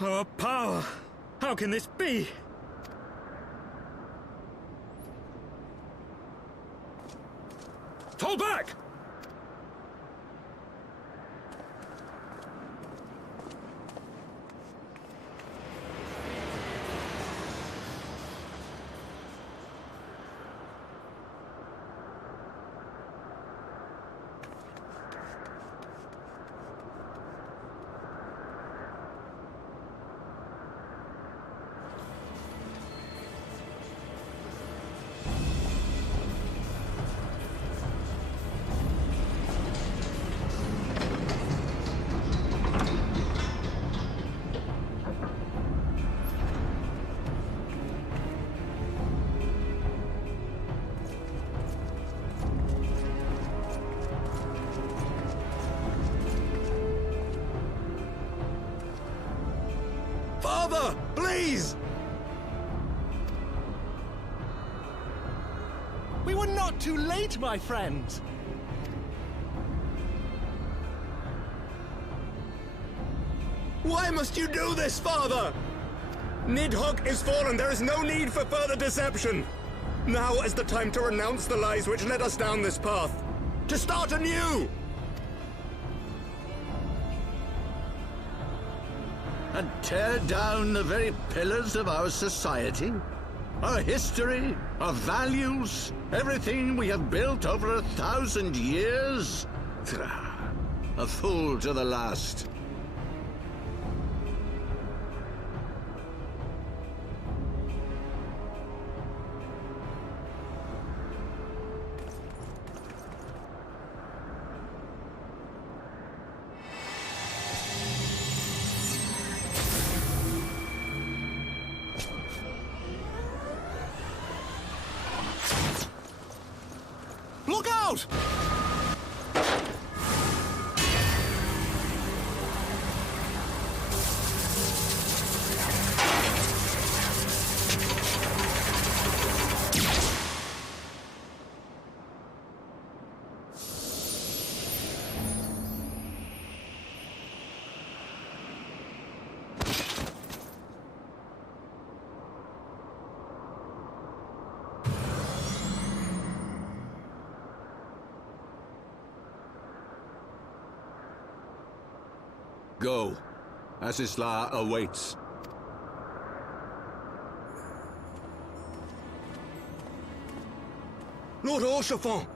Our power! How can this be? Fall back! Father, please! We were not too late, my friend! Why must you do this, Father? Nidhogg is fallen. There is no need for further deception. Now is the time to renounce the lies which led us down this path. To start anew! And tear down the very pillars of our society? Our history, our values, everything we have built over 1,000 years? A fool to the last. Look out! Go. Asisla awaits. Lord Orchefort!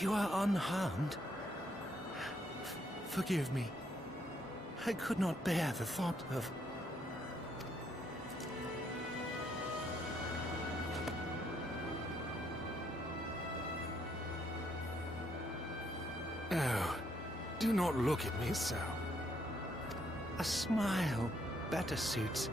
You are unharmed? Forgive me. I could not bear the thought of... Oh, do not look at me so. A smile better suits...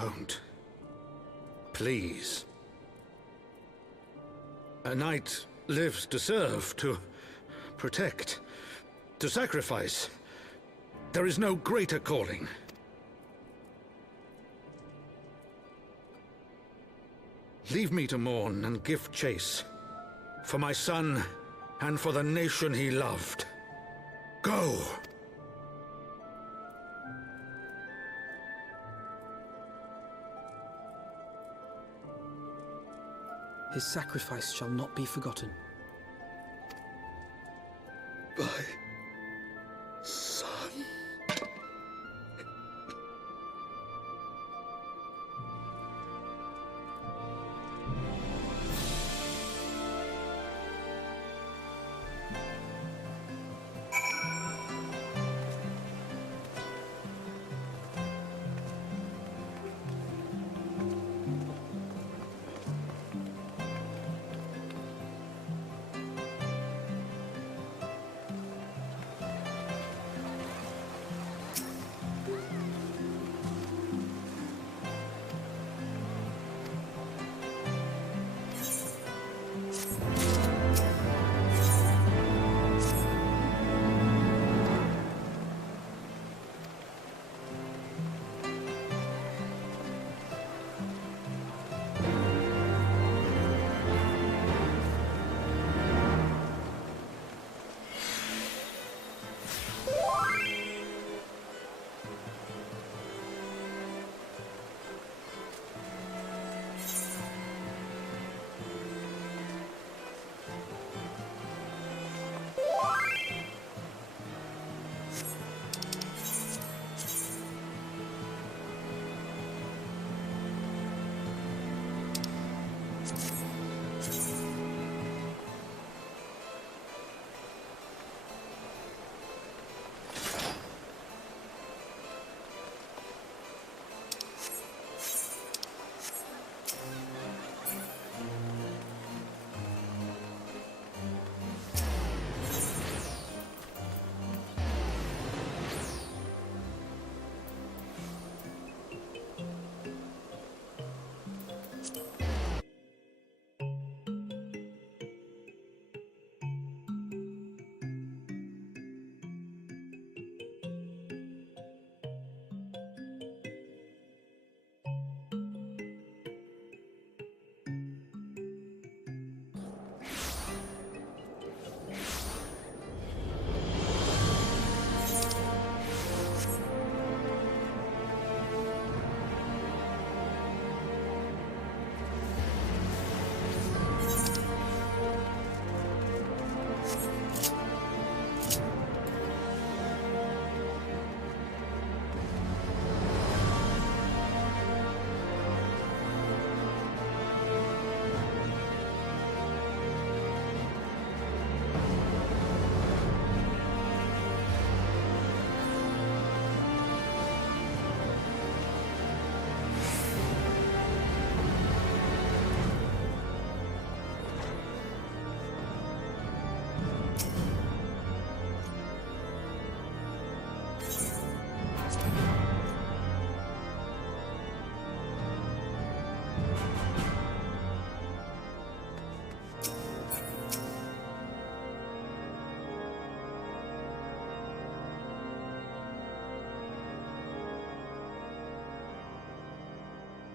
Don't. Please. A knight lives to serve, to protect, to sacrifice. There is no greater calling. Leave me to mourn and give chase. For my son, and for the nation he loved. Go! His sacrifice shall not be forgotten. My son.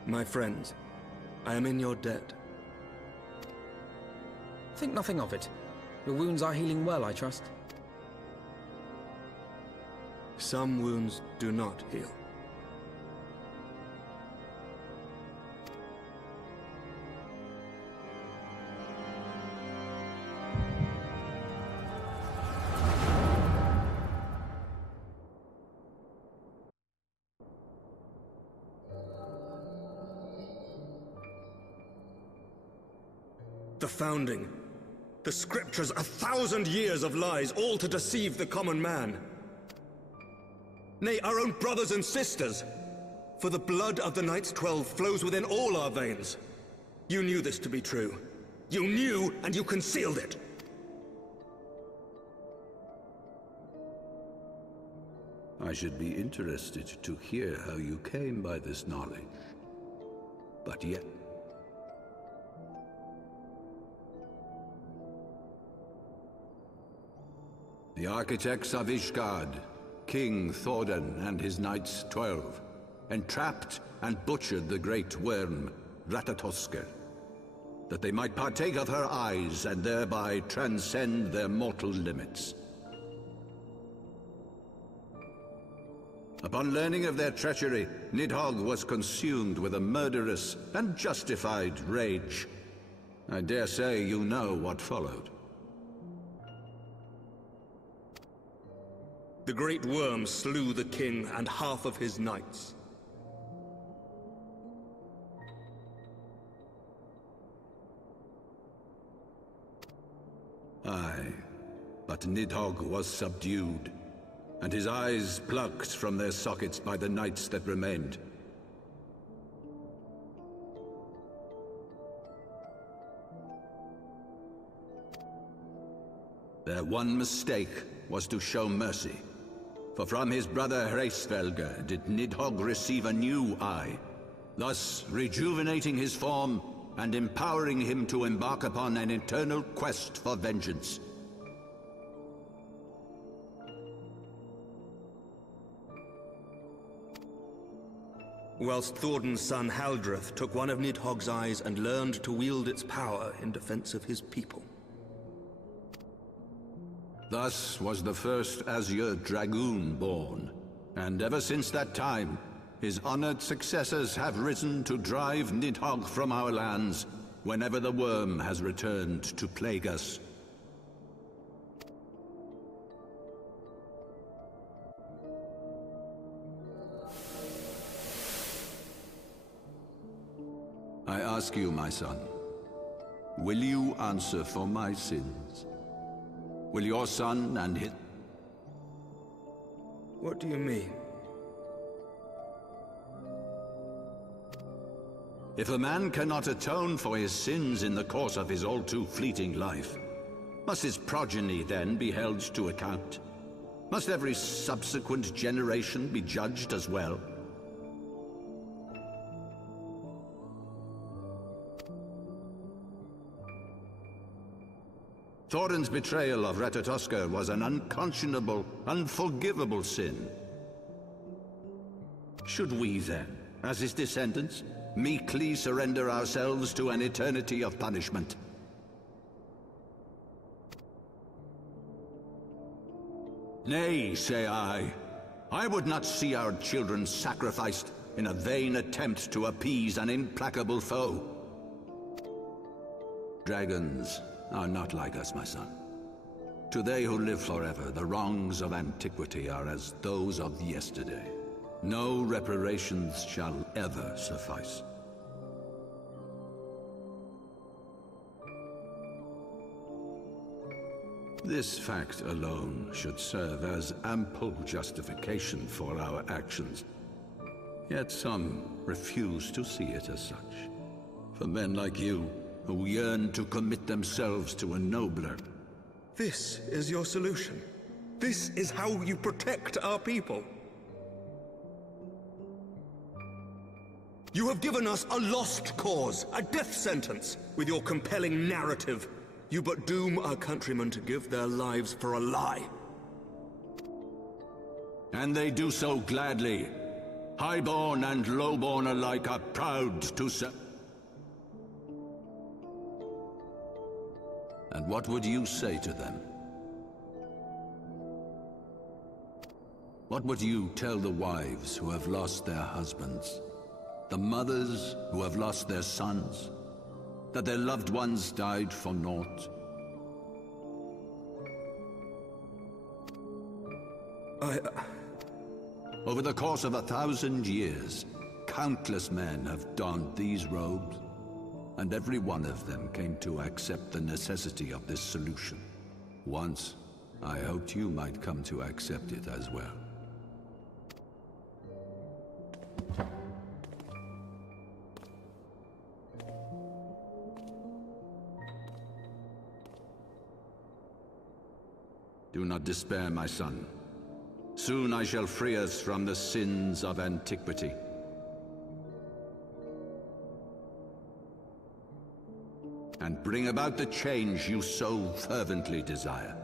My friends, I am in your debt. Think nothing of it. Your wounds are healing well, I trust. Some wounds do not heal. The Founding. The Scriptures, 1,000 years of lies, all to deceive the common man. Nay, our own brothers and sisters. For the blood of the Knights 12 flows within all our veins. You knew this to be true. You knew, and you concealed it. I should be interested to hear how you came by this knowledge. But yet... The architects of Ishgard, King Thordan and his knights 12, entrapped and butchered the great worm, Ratatoskr, that they might partake of her eyes and thereby transcend their mortal limits. Upon learning of their treachery, Nidhogg was consumed with a murderous and justified rage. I dare say you know what followed. The great worm slew the king and half of his knights. Aye, but Nidhogg was subdued, and his eyes plucked from their sockets by the knights that remained. Their one mistake was to show mercy, for from his brother Hreisvelger did Nidhogg receive a new eye, thus rejuvenating his form and empowering him to embark upon an eternal quest for vengeance. Whilst Thordan's son Haldreth took one of Nidhogg's eyes and learned to wield its power in defense of his people. Thus was the first Azure Dragoon born, and ever since that time, his honored successors have risen to drive Nidhogg from our lands whenever the worm has returned to plague us. I ask you, my son, will you answer for my sins? Will your son and his... What do you mean? If a man cannot atone for his sins in the course of his all-too-fleeting life, must his progeny then be held to account? Must every subsequent generation be judged as well? Thordan's betrayal of Ratatoskr was an unconscionable, unforgivable sin. Should we then, as his descendants, meekly surrender ourselves to an eternity of punishment? Nay, say I. I would not see our children sacrificed in a vain attempt to appease an implacable foe. Dragons are not like us, my son. To they who live forever, the wrongs of antiquity are as those of yesterday. No reparations shall ever suffice. This fact alone should serve as ample justification for our actions. Yet some refuse to see it as such. For men like you, who yearn to commit themselves to a nobler... This is your solution. This is how you protect our people. You have given us a lost cause, a death sentence. With your compelling narrative, you but doom our countrymen to give their lives for a lie. And they do so gladly. Highborn and lowborn alike are proud to serve. And what would you say to them? What would you tell the wives who have lost their husbands? The mothers who have lost their sons? That their loved ones died for naught? Over the course of 1,000 years, countless men have donned these robes, and every one of them came to accept the necessity of this solution. Once, I hoped you might come to accept it as well. Do not despair, my son. Soon I shall free us from the sins of antiquity. and bring about the change you so fervently desire.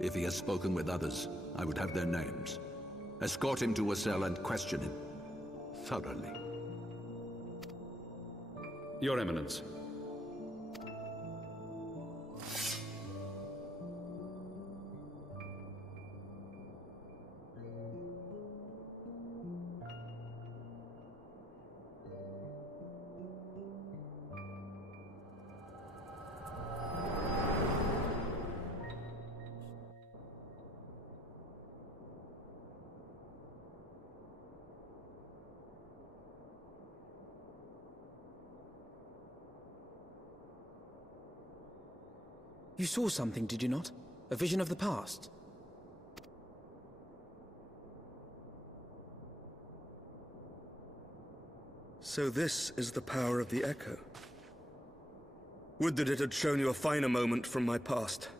If he has spoken with others, I would have their names. Escort him to a cell and question him thoroughly. Your Eminence. You saw something, did you not? A vision of the past? So this is the power of the Echo. Would that it had shown you a finer moment from my past.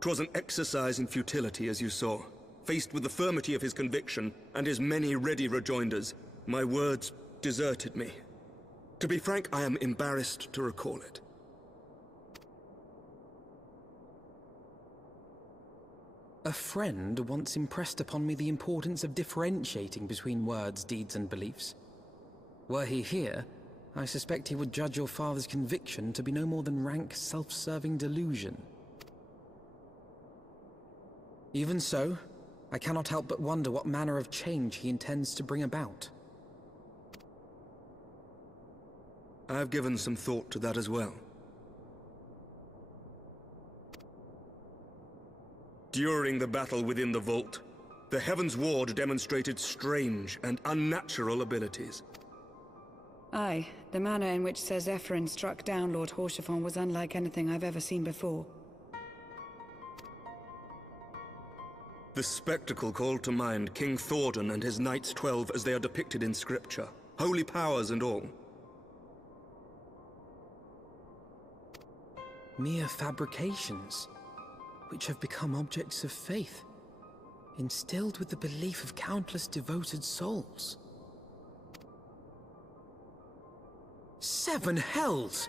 'Twas an exercise in futility, as you saw. Faced with the firmity of his conviction and his many ready rejoinders, my words deserted me. To be frank, I am embarrassed to recall it. A friend once impressed upon me the importance of differentiating between words, deeds, and beliefs. Were he here, I suspect he would judge your father's conviction to be no more than rank, self-serving delusion. Even so, I cannot help but wonder what manner of change he intends to bring about. I have given some thought to that as well. During the battle within the vault, the Heavensward demonstrated strange and unnatural abilities. Aye, the manner in which Sir Zephyrin struck down Lord Haurchefant was unlike anything I've ever seen before. The spectacle called to mind King Thordan and his Knights 12 as they are depicted in scripture, holy powers and all. Mere fabrications, which have become objects of faith, instilled with the belief of countless devoted souls. 7 hells!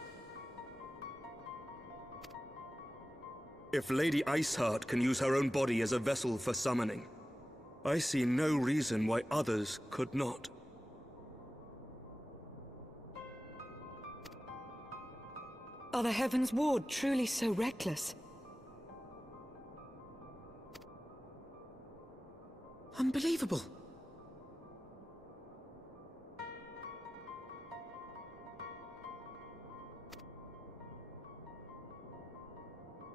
If Lady Iceheart can use her own body as a vessel for summoning, I see no reason why others could not. Are the Heavensward truly so reckless? Unbelievable!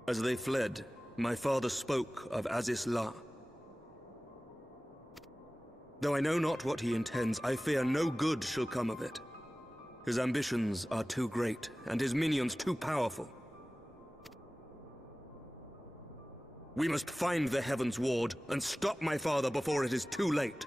As they fled, my father spoke of Aziz La. Though I know not what he intends, I fear no good shall come of it. His ambitions are too great, and his minions too powerful. We must find the Heavensward and stop my father before it is too late.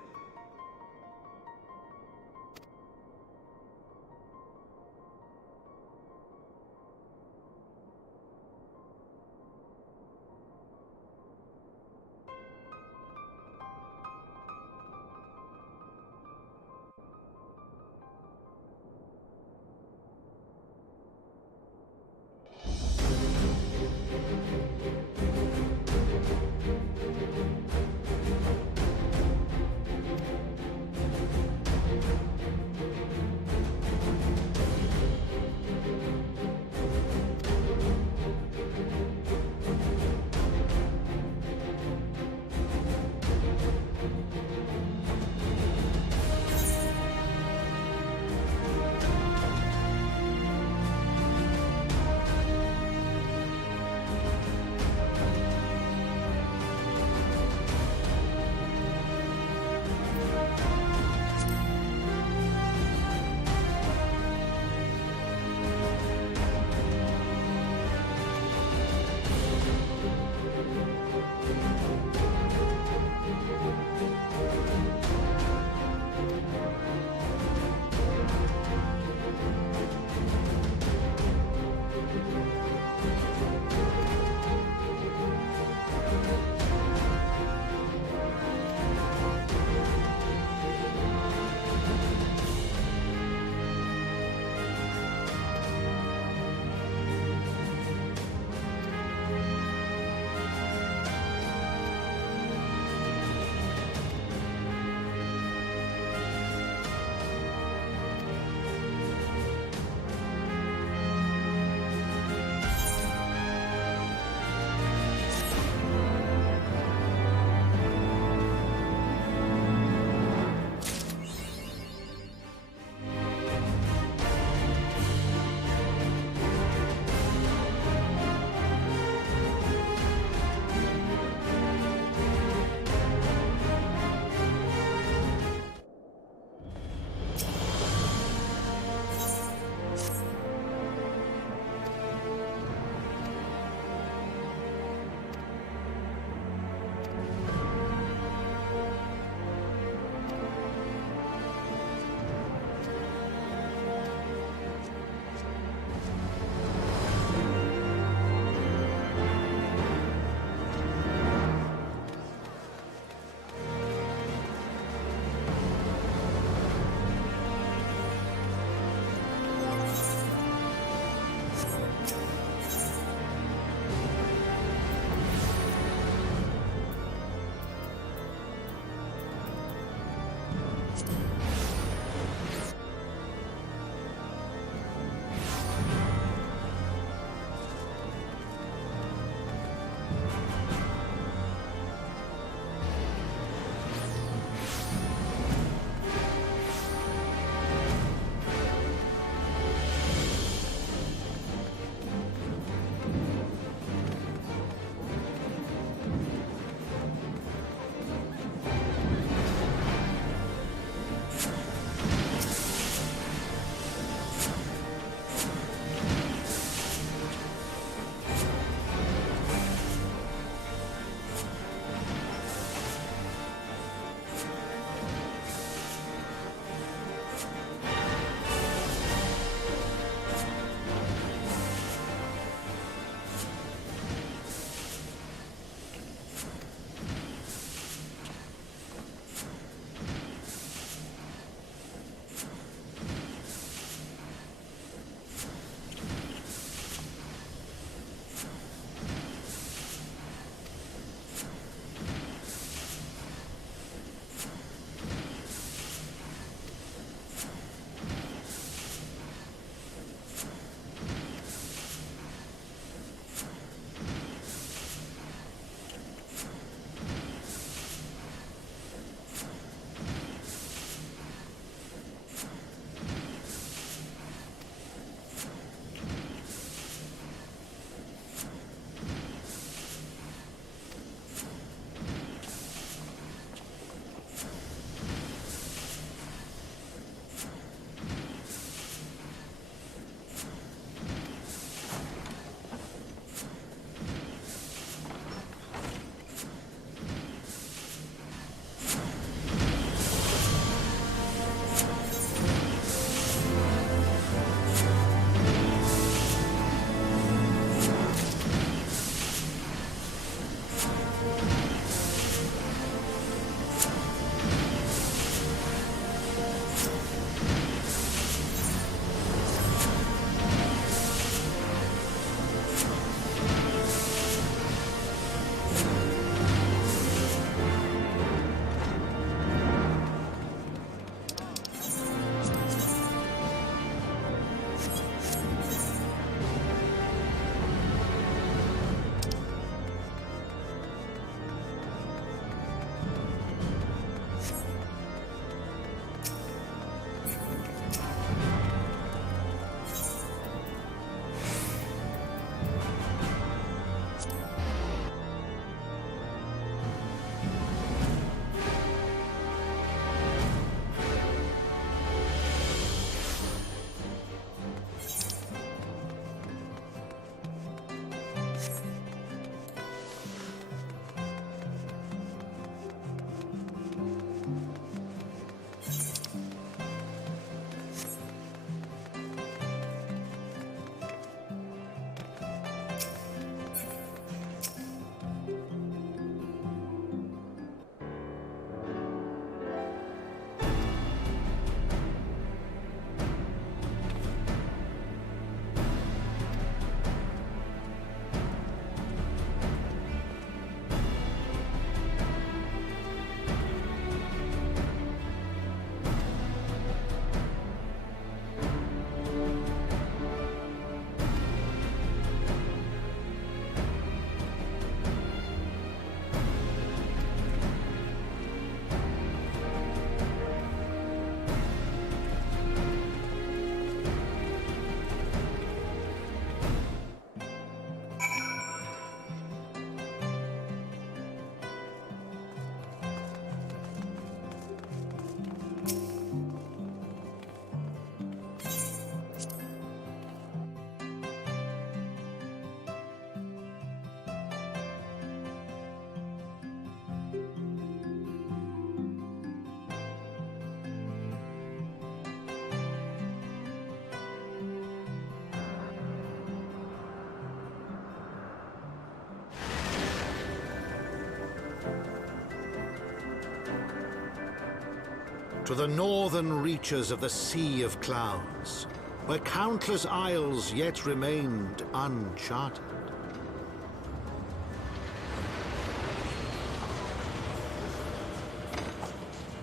to the northern reaches of the Sea of Clouds, where countless isles yet remained uncharted.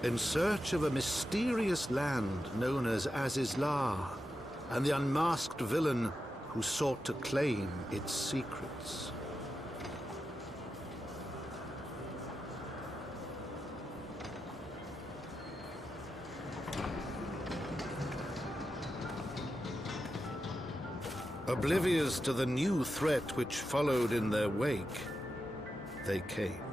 in search of a mysterious land known as Azizlar, and the unmasked villain who sought to claim its secrets. Oblivious to the new threat which followed in their wake, they came.